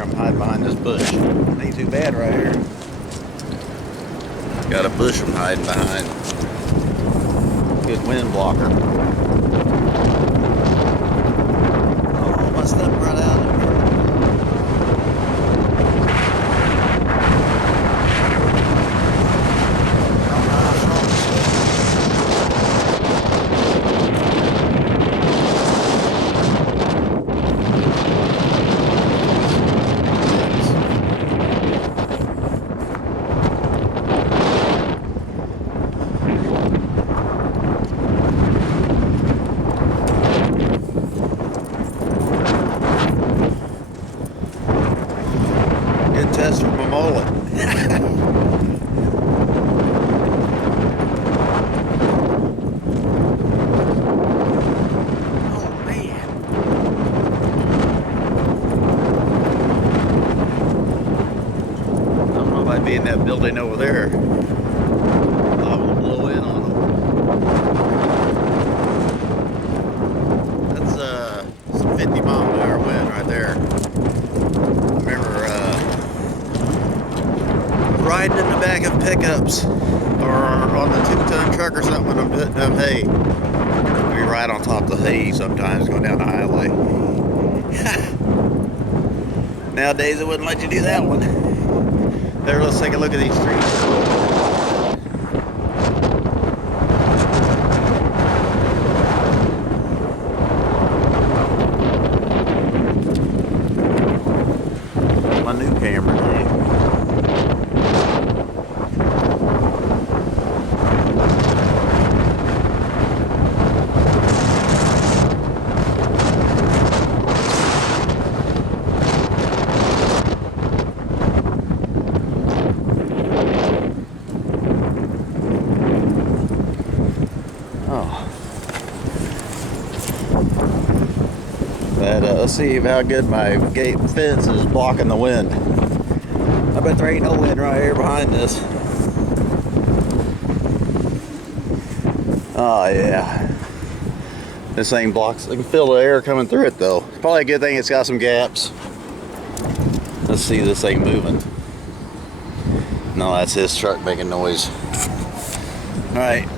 There, I'm hiding behind this bush. Ain't too bad right here. Got a bush I'm hiding behind. Good wind blocker. Oh, my stuff right out of there. Good test for my mullet. Oh man. I don't know if I'd be in that building over there. I will blow in on them. That's some 50-mile-an-hour wind right there. I remember riding in the back of pickups or on the 2-ton truck or something when I'm putting up hay. We ride on top of the hay sometimes going down the highway. Nowadays it wouldn't let you do that one. There, let's take a look at these trees. My new camera. Oh. But let's see how good my gate fence is blocking the wind. I bet there ain't no wind right here behind this. Oh yeah. This thing blocks, I can feel the air coming through it though. It's probably a good thing it's got some gaps. Let's see this thing moving. No, that's his truck making noise. Alright.